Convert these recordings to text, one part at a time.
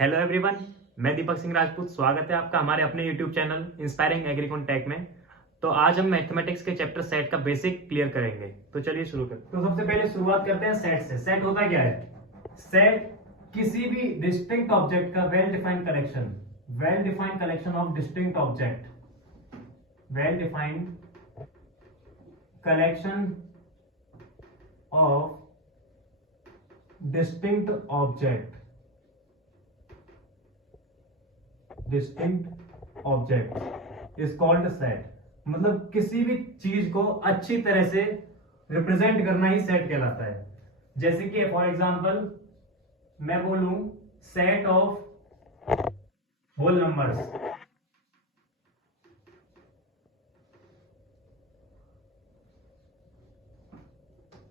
Hello everyone, मैं दीपक सिंह राजपूत। स्वागत है आपका हमारे अपने यूट्यूब चैनल इंस्पायरिंग एग्रीकॉन टेक में। तो आज हम मैथमेटिक्स के चैप्टर सेट का बेसिक क्लियर करेंगे। तो चलिए शुरू करते हैं। तो सबसे पहले शुरुआत करते हैं सेट से। सेट होता क्या है? सेट किसी भी डिस्टिंक्ट ऑब्जेक्ट का well defined collection of distinct object, well defined collection of distinct object is called set. मतलब किसी भी चीज को अच्छी तरह से रिप्रेजेंट करना ही सेट कहलाता है। जैसे कि फॉर एग्जांपल मैं बोलूं सेट ऑफ होल नंबर्स,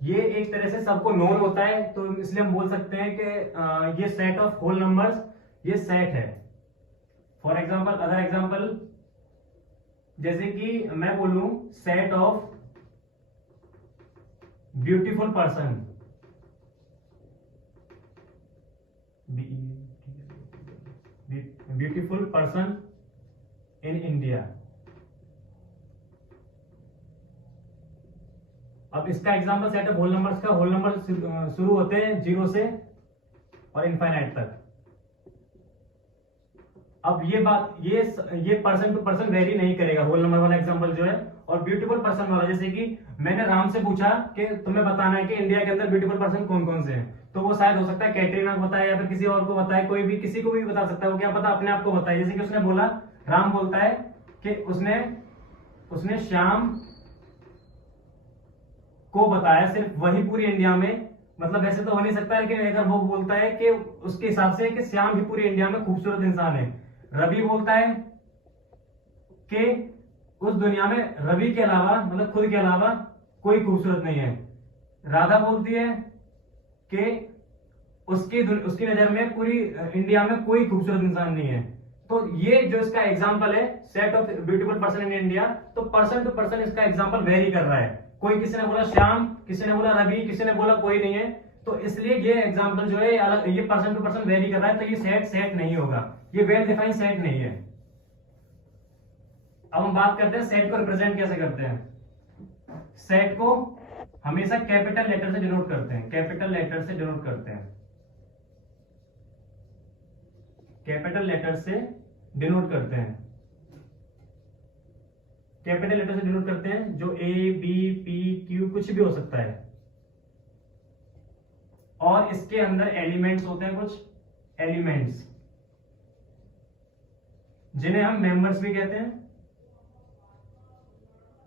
ये एक तरह से सबको नोन होता है, तो इसलिए हम बोल सकते हैं कि ये सेट ऑफ होल नंबर्स ये सेट है। फॉर एग्जाम्पल, अदर एग्जाम्पल, जैसे कि मैं बोलूं set of beautiful person, beautiful person in India. अब इसका example set of whole numbers का, होल नंबर शुरू होते हैं 0 से और इनफाइनाइट तक। अब ये बात, ये पर्सन टू पर्सन वेरी नहीं करेगा होल नंबर वाला एग्जांपल जो है। और ब्यूटीफुल पर्सन वाला, जैसे कि मैंने राम से पूछा कि तुम्हें बताना है कि इंडिया के अंदर ब्यूटीफुल पर्सन कौन कौन से हैं, तो वो शायद हो सकता है कैटरीना को बताए या फिर किसी और को बताए, कोई भी किसी को भी बता सकता है। वो क्या पता अपने आप को बताए। जैसे कि उसने बोला, राम बोलता है कि उसने श्याम को बताया, सिर्फ वही पूरी इंडिया में। मतलब ऐसे तो हो नहीं सकता है कि अगर वो बोलता है कि उसके हिसाब से कि श्याम ही पूरी इंडिया में खूबसूरत इंसान है। रवि बोलता है कि उस दुनिया में रवि के अलावा, मतलब खुद के अलावा कोई खूबसूरत नहीं है। राधा बोलती है कि उसकी नजर में पूरी इंडिया में कोई खूबसूरत इंसान नहीं है। तो ये जो इसका एग्जांपल है set of beautiful person in India, तो पर्सन टू पर्सन इसका एग्जांपल वेरी कर रहा है। कोई, किसी ने बोला श्याम, किसी ने बोला रवि, किसी ने बोला कोई नहीं है। तो इसलिए ये एग्जांपल जो है अलग, ये पर्सन टू पर्सन वेरी कर रहा है, तो ये सेट नहीं होगा, ये वेल डिफाइंड सेट नहीं है। अब हम बात करते हैं सेट को रिप्रेजेंट कैसे करते हैं। सेट को हमेशा कैपिटल लेटर से डिनोट करते हैं, कैपिटल लेटर से डिनोट करते हैं, कैपिटल लेटर से डिनोट करते हैं, कैपिटल लेटर से डिनोट करते हैं। जो ए बी पी क्यू कुछ भी हो सकता है। और इसके अंदर एलिमेंट्स होते हैं, कुछ एलिमेंट्स जिन्हें हम मेंबर्स भी कहते हैं।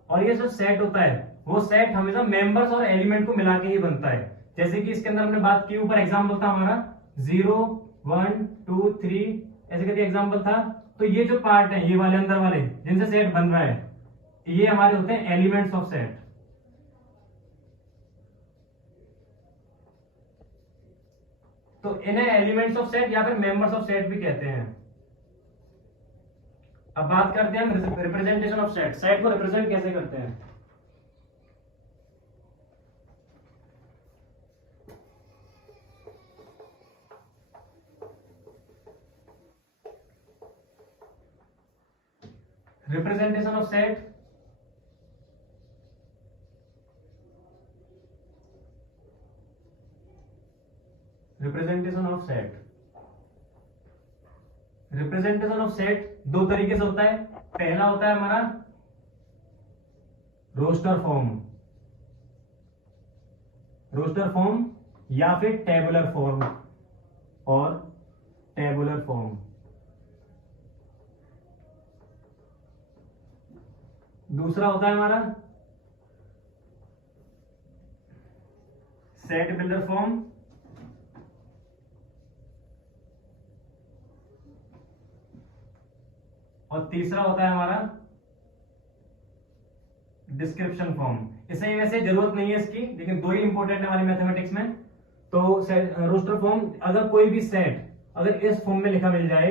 और ये जो सेट होता है वो सेट हमेशा मेंबर्स और एलिमेंट को मिला के ही बनता है। जैसे कि इसके अंदर हमने बात की, ऊपर एग्जाम्पल था हमारा 0 1 2 3 ऐसे करके एग्जाम्पल था। तो ये जो पार्ट है, ये वाले अंदर वाले जिनसे सेट बन रहा है, ये हमारे होते हैं एलिमेंट्स ऑफ सेट। तो इन्हें एलिमेंट्स ऑफ सेट या फिर मेंबर्स ऑफ सेट भी कहते हैं। अब बात करते हैं हम रिप्रेजेंटेशन ऑफ सेट। सेट को रिप्रेजेंट कैसे करते हैं? Representation of set, representation of set, representation of set दो तरीके से होता है। पहला होता है हमारा रोस्टर फॉर्म, रोस्टर फॉर्म या फिर टेबुलर फॉर्म और टेबुलर फॉर्म। दूसरा होता है हमारा सेट बिल्डर फॉर्म और तीसरा होता है हमारा डिस्क्रिप्शन फॉर्म। इसे वैसे जरूरत नहीं है इसकी, लेकिन दो ही इंपॉर्टेंट है हमारी मैथमेटिक्स में। तो रोस्टर फॉर्म, अगर कोई भी सेट अगर इस फॉर्म में लिखा मिल जाए,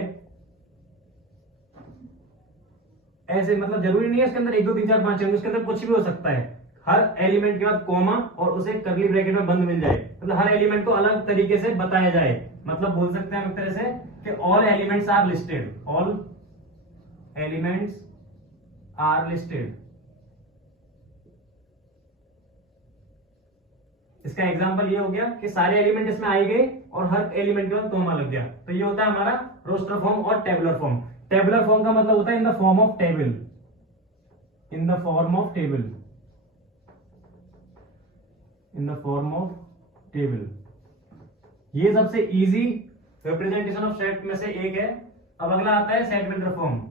ऐसे मतलब जरूरी नहीं है इसके अंदर 1 2 3 4 5 6, उसके अंदर कुछ भी हो सकता है। हर एलिमेंट के बाद कॉमा और उसे कर्ली ब्रैकेट में बंद मिल जाए, मतलब हर एलिमेंट को अलग तरीके से बताया जाए मतलब बोल सकते हैं हम एक तरह से कि all elements are listed, all elements are listed. इसका एग्जांपल ये हो गया कि सारे एलिमेंट इसमें आए गए और हर एलिमेंट के बाद कॉमा लग गया, तो ये होता है हमारा रोस्टर फॉर्म और टेबुलर फॉर्म। टेबुलर फॉर्म का मतलब होता है in the form of table, in the form of table, in the form of table. ये सबसे इजी रिप्रेजेंटेशन ऑफ सेट में से एक है। अब अगला आता है set builder form.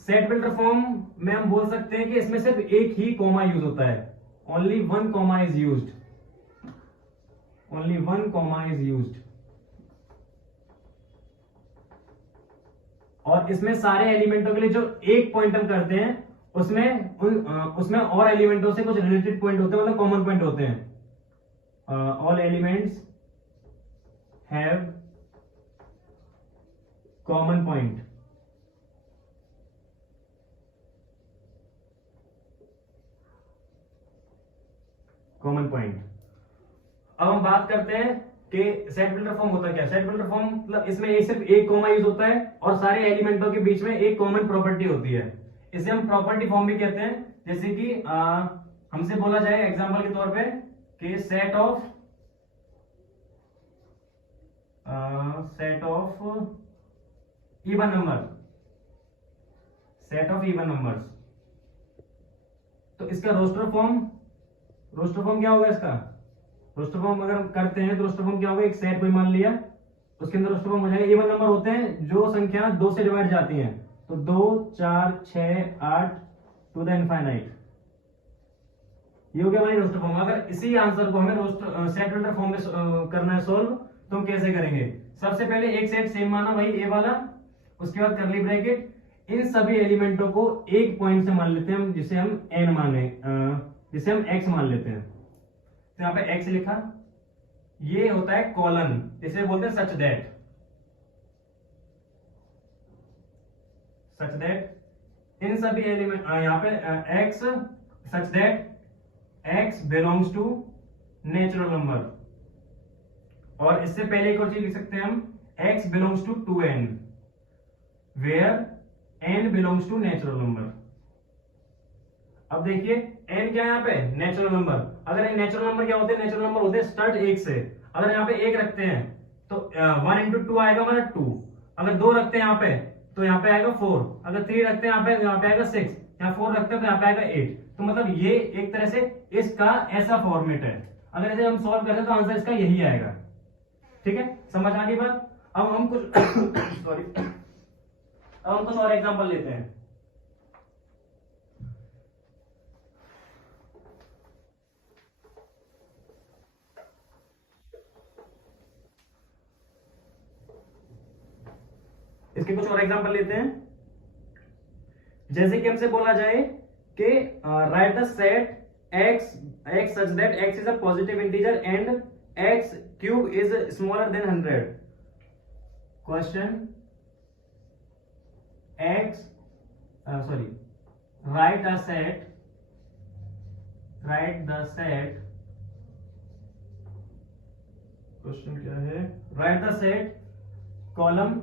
Set builder form में हम बोल सकते हैं कि इसमें सिर्फ एक ही कॉमा यूज होता है, only one comma is used, only one comma is used. और इसमें सारे एलिमेंटों के लिए जो एक पॉइंट हम करते हैं उसमें और एलिमेंटों से कुछ रिलेटेड पॉइंट होते हैं, मतलब कॉमन पॉइंट होते हैं। All elements have common point. Common point. अब हम बात करते हैं कि सेट बिल्डर फॉर्म होता क्या है। सेट बिल्डर फॉर्म मतलब इसमें सिर्फ एक कॉमा यूज होता है और सारे एलिमेंटों के बीच में एक कॉमन प्रॉपर्टी होती है। इसे हम प्रॉपर्टी फॉर्म भी कहते हैं। जैसे कि हमसे बोला जाए एग्जांपल के तौर पे कि set of even number, set of even numbers. तो इसका रोस्टर फॉर्म क्या होगा? इसका रोस्टर फॉर्म अगर हम करते हैं तो रोस्टर फॉर्म क्या होगा? एक सेट कोई मान लिया, उसके अंदर रोस्टर फॉर्म हो जाएगा। इवन नंबर होते हैं जो संख्या 2 से डिवाइड जाती हैं, तो 2, 4, 6, 8 टू द इनफाइनाइट। ये हो गया हमारी रोस्टर फॉर्म। अगर इसी आंसर को हमें सेट बिल्डर फॉर्म में करना है सोल्व, तो हम कैसे करेंगे? सबसे पहले एक सेट सेम माना, वही ए वाला, उसके बाद करली ब्रैकेट, इन सभी एलिमेंटों को एक पॉइंट से मान लेते हैं हम, जिसे हम एन माने, जिसे हम एक्स मान लेते हैं। तो यहां पे एक्स लिखा, ये होता है कॉलन, इसे बोलते हैं सच दैट इन सभी एलिमेंट, यहां पे x such that x belongs to natural number. और इससे पहले एक और चीज लिख सकते हैं हम, x belongs to 2n where n belongs to natural number. अब देखिए n क्या है यहाँ पे? Natural number. अगर नेचुरल नंबर क्या होते हैं? नेचुरल नंबर होते हैं स्टार्ट 1 से। अगर यहाँ पे 1 रखते हैं तो 1 इंटू 2 आएगा हमारा 2। अगर 2 रखते हैं यहाँ पे तो यहाँ पे आएगा 4। अगर 3 रखते हैं यहाँ पे आएगा 6। यहाँ 4 रखते हैं तो यहाँ पे आएगा 8। तो मतलब ये एक तरह से इसका ऐसा फॉर्मेट है। अगर इसे हम सॉल्व करें तो आंसर इसका यही आएगा। ठीक है, समझ आ गई बात? अब हम कुछ सॉरी, अब हम कुछ और एग्जांपल लेते हैं। इसके कुछ और एग्जांपल लेते हैं। जैसे कि हमसे बोला जाए कि right the set x such that x is a positive integer and x cube is smaller than 100. Question: write the set question क्या है? write the set column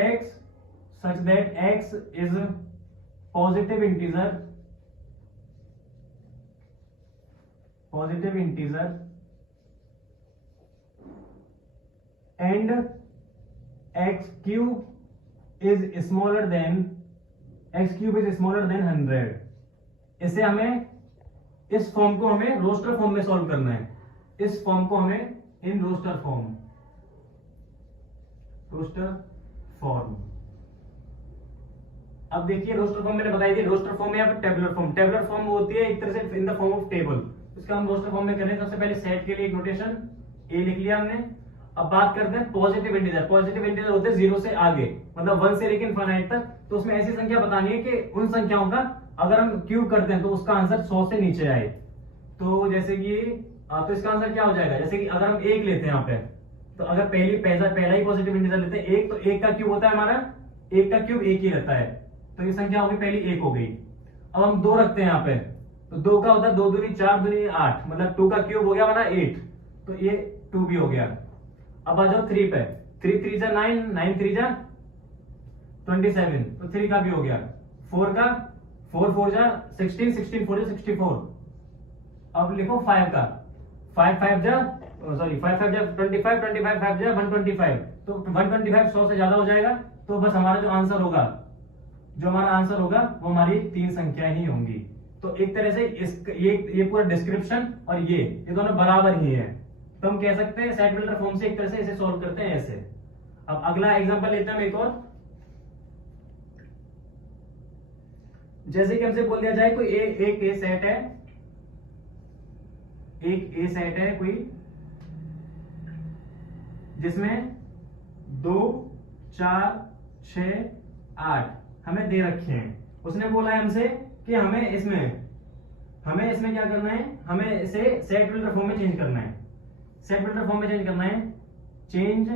x such that x is positive integer and x cube is smaller than 100। इसे हमें, इस form को हमें roster form में solve करना है। इस फॉर्म को हमें इन रोस्टर फॉर्म अब देखिए रोस्टर फॉर्म मैंने बताई थी, रोस्टर फॉर्म या फिर टेबुलर फॉर्म। टेबुलर फॉर्म होती है एक तरह से in the form of table. इसका हम रोस्टर फॉर्म में करें, सबसे पहले सेट के लिए एक नोटेशन ए लिख लिया हमने। अब बात करते हैं पॉजिटिव इंटीजर। पॉजिटिव इंटीजर होते हैं 0 से आगे, मतलब 1 से लेकर इनफाइनाइट तक। तो उसमें ऐसी संख्या बतानी है कि उन संख्याओं का अगर हम क्यूब करते हैं तो उसका आंसर 100 से नीचे आए। तो जैसे कि तो इसका आंसर क्या हो जाएगा? जैसे कि अगर हम 1 लेते हैं यहाँ पे, तो अगर पहला ही पॉजिटिव इंटीजर लेते हैं 1, तो 1 का क्यूब होता है हमारा, 1 का क्यूब 1 ही रहता है। तो ये संख्या होगी पहली 1 हो गई। अब हम 2 रखते हैं यहाँ पे, तो 2 का होता है 2 दूनी 4 दूनी 8, मतलब 2 का क्यूब हो गया हमारा 8, तो ये 2 भी हो गया। अब आ जाओ 3 पे, 3 3 जा 9, 9 3 जा 27, तो 3 का भी हो गया। 4 का 4 4 जा 16, 16 4 जा 64। अब लिखो 5 का, 5 5 जा सॉरी 5 5 जा 25, 25 5 जा 125, तो 125 100 से ज्यादा हो जाएगा। तो बस हमारा जो आंसर होगा, जो हमारा आंसर होगा वो हमारी 3 संख्या ही होंगी। तो एक तरह से ये पूरा डिस्क्रिप्शन और ये दोनों बराबर ही है, तो हम कह सकते हैं सेट बिल्डर फॉर्म से एक तरह से इसे सॉल्व करते हैं ऐसे। अब अगला एग्जांपल लेते हैं हम एक और। जैसे कि हमसे बोल दिया जाए कोई एक ए सेट है, एक ए सेट है कोई, जिसमें 2 4 6 8 हमें दे रखे हैं। उसने बोला है हमसे कि हमें इसमें क्या करना है, हमें इसे सेट बिल्डर फॉर्म में चेंज करना है। सेट बिल्डर फॉर्म में चेंज करना है, change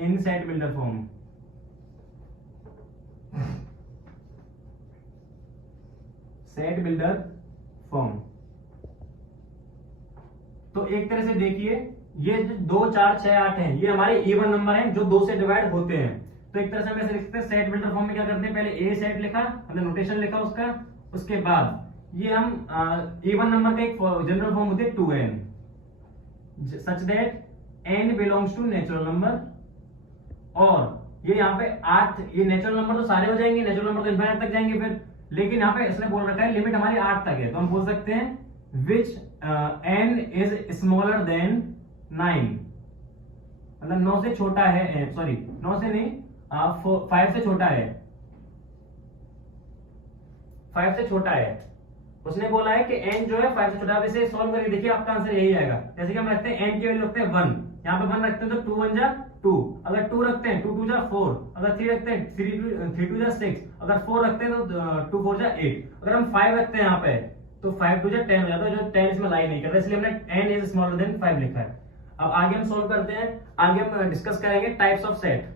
in set builder form. Set builder form. तो एक तरह से देखिए, ये जो 2 4 6 8 है, ये हमारे इवन नंबर हैं जो 2 से डिवाइड होते हैं। तो एक तरह से हम ऐसे लिखते हैं, सेट बिल्डर फॉर्म में क्या करते हैं, पहले ए सेट लिखा, मतलब नोटेशन लिखा उसका, उसके बाद ये हम इवन नंबर का एक जनरल फॉर्म होती है 2n, such that n belongs to natural number. और ये यहाँ पे 8, ये नेचुरल नंबर तो सारे हो जाएंगे, नेचुरल नंबर तो इनफाइनाइट तक जाएंगे फिर, लेकिन यहाँ पे इसने बोल रखा है लिमिट हमारी 8 तक है, तो हम बोल सकते हैं विच n इज स्मॉलर देन 9, मतलब 9 से छोटा है, सॉरी 9 से नहीं 5 से छोटा है, 5 से छोटा है। उसने बोला है कि n जो है 5 से छोटा है। इसे सॉल्व करके देखिए, आपका आंसर यही आएगा। जैसे कि हम रखते हैं n की वैल्यू रखते हैं 1, यहाँ पे 1 रखते हैं तो 2 1 जा 2, अगर 2 रखते हैं 2 2 जा 4, अगर 3 रखते हैं 3 2 जा 6, अगर 4 रखते हैं तो 2 4 जा 8, अगर हम 5 रखते हैं यहाँ पे तो 5 2 जा 10 हो जाता है, जो 10 इसमें लाई नहीं करता, इसलिए हमने n इज स्मॉलर देन 5 लिखा है। अब आगे हम सॉल्व करते हैं, आगे हम डिस्कस करेंगे types of set.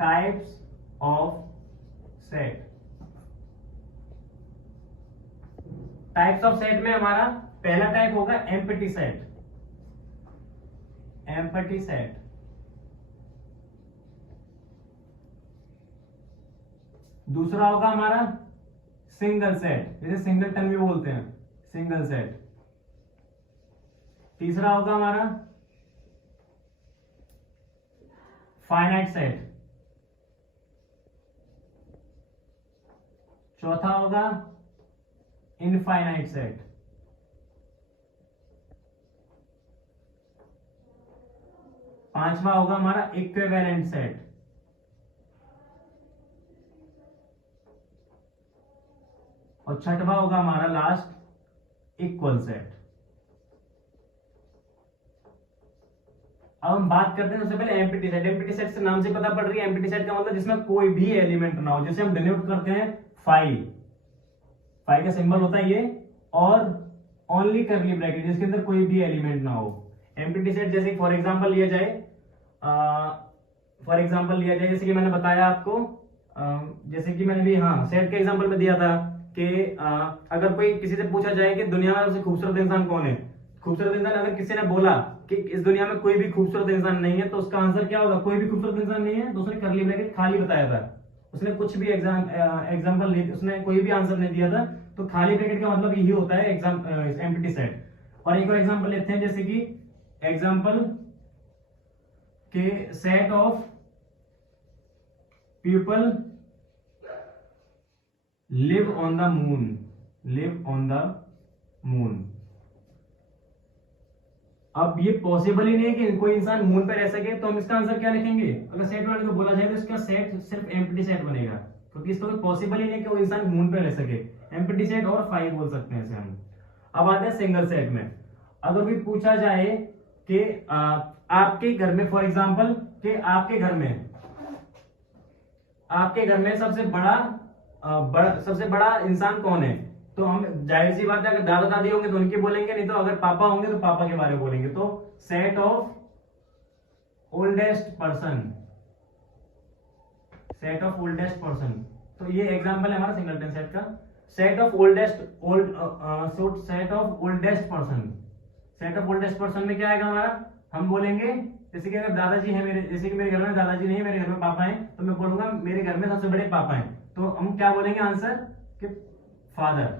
Types of set. Types of set में हमारा पहला टाइप होगा एम्प्टी सेट, एम्प्टी सेट। दूसरा होगा हमारा सिंगल सेट, जिसे सिंगलटन भी बोलते हैं, सिंगल सेट। तीसरा होगा हमारा फाइनाइट सेट। चौथा होगा इनफाइनाइट सेट। पांचवा होगा हमारा इक्विवेलेंट सेट। और छठवा होगा हमारा लास्ट इक्वल सेट। अब हम बात करते हैं सबसे पहले एम्प्टी सेट। एम्प्टी सेट से नाम से पता पड़ रही है, एम्प्टी सेट का मतलब जिसमें कोई भी एलिमेंट ना हो, जिसे हम डिनोट करते हैं फाई, फाई का सिंबल होता है ये, और ओनली करली ब्रैकेट, जिसके अंदर कोई भी एलिमेंट ना हो। एम्प्टी सेट जैसे फॉर एग्जांपल लिया जाए, जैसे कि मैंने बताया आपको, जैसे कि मैंने भी सेट के एग्जांपल में दिया था कि अगर कोई किसी से पूछा जाए कि दुनिया में सबसे खूबसूरत इंसान कौन है, खूबसूरत इंसान अगर किसी ने बोला कि इस दुनिया में कोई भी खूबसूरत इंसान नहीं है, तो उसका आंसर क्या होगा, कोई भी खूबसूरत इंसान नहीं है, तो उसने करली ब्रैकेट खाली बताया था, उसने कुछ भी एग्जांपल नहीं, उसने कोई भी आंसर नहीं दिया था, तो खाली ब्रैकेट का मतलब यही होता है एम्प्टी सेट। और एक और एग्जांपल लेते हैं, जैसे कि एग्जांपल के set of people live on the moon, live on the moon. अब ये पॉसिबल ही नहीं है कि कोई इंसान मून पे रह सके, तो हम इसका आंसर क्या लिखेंगे, अगर सेट बनाने को बोला जाए तो इसका सेट सिर्फ एम्प्टी सेट बनेगा, क्योंकि इसका कोई पॉसिबल ही नहीं कि वो इंसान मून पे रह सके। एम्प्टी सेट और फाइव बोल सकते हैं इसे हम। अब आते हैं सिंगल सेट में। अगर भी पूछा जाए कि आपके घर में, फॉर एग्जांपल कि आपके घर में सबसे बड़ा इंसान कौन है, तो हम जाहिर सी बात है अगर दादा दादी होंगे तो उनके बोलेंगे, नहीं तो अगर पापा होंगे तो पापा के बारे में बोलेंगे। तो set of oldest person, set of oldest person, तो ये एग्जांपल है हमारा सिंगलटन सेट का। Set of oldest set of oldest person, set of oldest person में क्या आएगा हमारा, हम बोलेंगे जैसे कि अगर दादाजी हैं मेरे, जैसे कि मेरे घर में दादाजी नहीं है, मेरे घर में पापा हैं, तो मैं बोलूंगा मेरे घर में सबसे बड़े पापा हैं, तो हम क्या बोलेंगे आंसर कि फादर।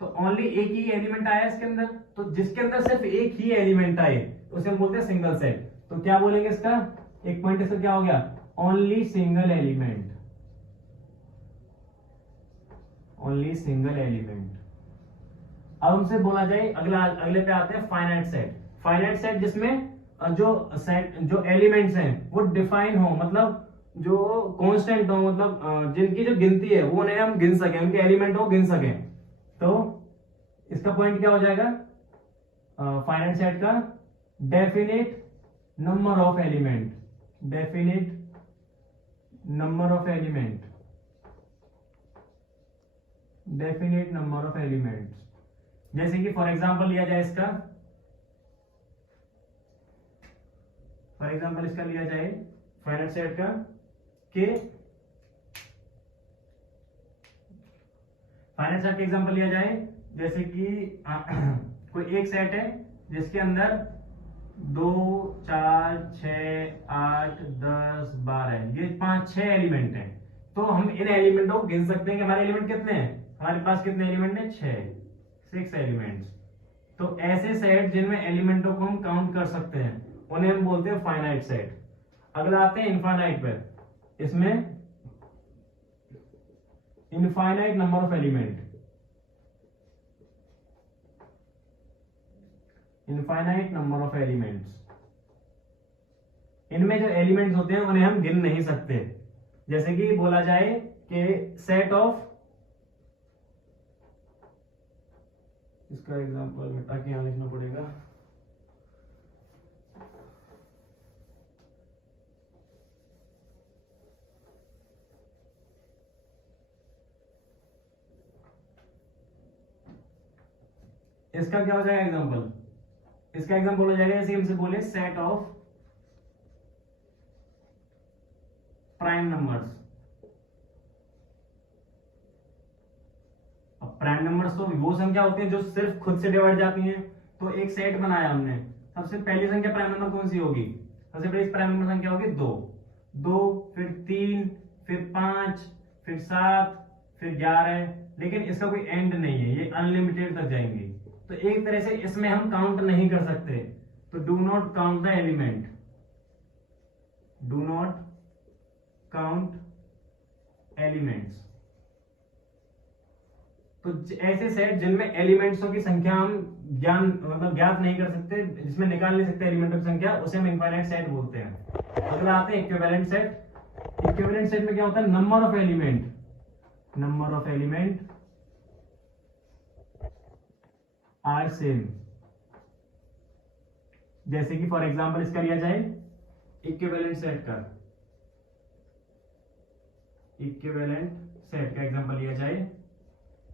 तो ओनली एक ही एलिमेंट आया इसके अंदर, तो जिसके अंदर सिर्फ एक ही एलिमेंट आए उसे हम बोलते हैं सिंगल सेट। तो क्या बोलेंगे इसका, एक पॉइंट इसका क्या हो गया, only single element, only single element. अब हमसे बोला जाए अगले पे आते हैं फाइनाइट सेट। फाइनाइट सेट जिसमें जो एलिमेंट्स हैं वो डिफाइन हो, मतलब जो कांस्टेंट हो, मतलब जिनकी जो गिनती है वो उन्हें हम गिन सकें, उनके एलिमेंट हो गिन सकें। तो इसका पॉइंट क्या हो जाएगा फाइनाइट सेट का, definite number of element, definite number of element, definite number of elements. जैसे कि फॉर एग्जांपल लिया जाए इसका, फॉर एग्जांपल इसका लिया जाए फाइनाइट सेट का कि फाइनाइट सेट का एग्जांपल लिया जाए जैसे कि कोई एक सेट है जिसके अंदर 2 4 6 8 10 12 ये 5 6 एलिमेंट हैं। तो हम इन एलिमेंटों को गिन सकते हैं कि हमारे एलिमेंट कितने हैं, हमारे पास कितने एलिमेंट हैं, 6 एलिमेंट्स। तो ऐसे सेट जिनमें एलिमेंटों को हम काउंट कर सकते हैं उन्हें हम बोलते हैं फाइनाइट सेट। अगला आते हैं इनफाइनाइट पर, इसमें infinite number of element, infinite number of elements. इनमें जो एलिमेंट्स होते हैं उन्हें हम गिन नहीं सकते। जैसे कि बोला जाए कि सेट ऑफ, इसका एग्जांपल मिटा के यहां लिखना पड़ेगा, इसका क्या हो जाएगा एग्जांपल, इसका एग्जांपल हो जाएगा जैसे हमसे बोले सेट ऑफ प्राइम नंबर्स। अब प्राइम नंबर्स तो वो संख्या होती है जो सिर्फ खुद से डिवाइड जाती हैं। तो एक सेट बनाया हमने, सबसे पहली संख्या प्राइम नंबर कौन सी होगी, सबसे पहली प्राइम नंबर संख्या होगी 2, फिर 3, फिर 5, फिर 7, फिर 11। लेकिन इसका कोई एंड नहीं है, ये अनलिमिटेड तक जाएंगे। तो एक तरह से इसमें हम काउंट नहीं कर सकते। तो do not count the element, do not count elements. तो ऐसे सेट जिनमें एलिमेंट्सों की संख्या हम ज्ञात नहीं कर सकते, जिसमें निकाल नहीं सकते एलिमेंटों की संख्या, उसे हम इनफाइनाइट सेट बोलते हैं। अगला आते हैं इक्विवेलेंट सेट। इक्विवेलेंट सेट में क्या होता है, number of element, number of element are same. जैसे कि फॉर एग्जांपल इसका लिया जाए इक्विवेलेंट सेट का, इक्विवेलेंट सेट का एग्जांपल लिया जाए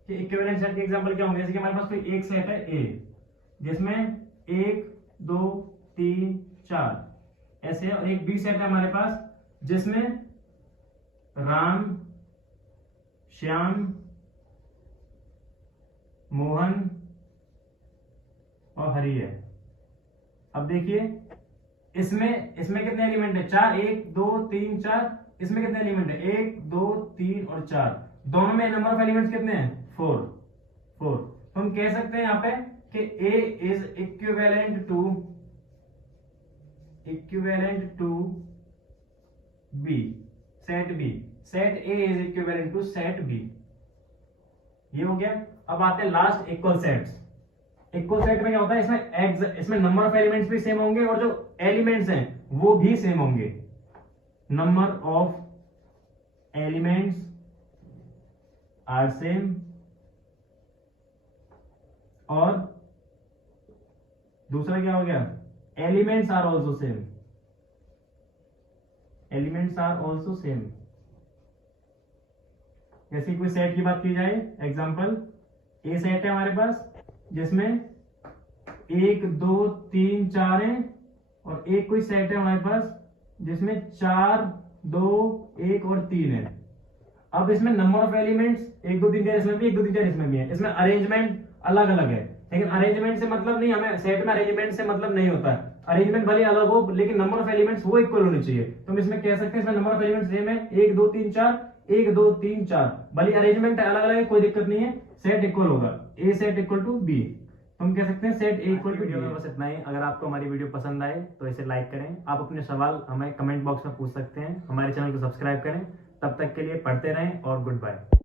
कि इक्विवेलेंट सेट के एग्जांपल क्या होंगे। जैसे कि हमारे पास कोई एक सेट है ए जिसमें 1 2 3 4 ऐसे, और एक बी सेट है हमारे पास जिसमें राम, श्याम, मोहन और हरि है। अब देखिए इसमें कितने एलिमेंट है, 4, 1 2 3 4। इसमें कितने एलिमेंट है, 1 2 3 और 4। दोनों में नंबर ऑफ एलिमेंट्स कितने हैं, 4। तो हम कह सकते हैं यहां पे कि A is equivalent to B, set B, set A is equivalent to set B। ये हो गया। अब आते हैं last equal sets. Equal set में क्या होता है, इसमें नंबर ऑफ एलिमेंट्स भी सेम होंगे और जो एलिमेंट्स हैं वो भी सेम होंगे। Number of elements are same और दूसरा क्या हो गया, elements are also same, elements are also same. जैसे कोई सेट की बात की जाए, एग्जांपल ए सेट है हमारे पास जिसमें 1 2 3 4 है, और एक कोई सेट है हमारे पास जिसमें 4 2 1 और 3 है। अब इसमें नंबर ऑफ एलिमेंट्स 1 2 3 4 इसमें भी 1 2 3 4 इसमें भी है, इसमें अरेंजमेंट अलग अलग है, लेकिन अरेंजमेंट से मतलब नहीं, हमें सेट में अरेंजमेंट से मतलब नहीं होता है। अरेंजमेंट भले अलग हो लेकिन नंबर ऑफ एलिमेंट्स वो इक्वल होने चाहिए। तो हम इसमें कह सकते हैं इसमें नंबर ऑफ एलिमेंट्स सेम है, 1 2 3 4 1 2 3 4, भले अरेंजमेंट अलग अलग है कोई दिक्कत नहीं है, सेट इक्वल होगा, A set equal to B. हम कह सकते हैं set A equal to B. बस इतना ही। अगर आपको हमारी वीडियो पसंद आए तो इसे लाइक करें। आप अपने सवाल हमें कमेंट बॉक्स में पूछ सकते हैं। हमारे चैनल को सब्सक्राइब करें। तब तक के लिए पढ़ते रहें और गुड बाय।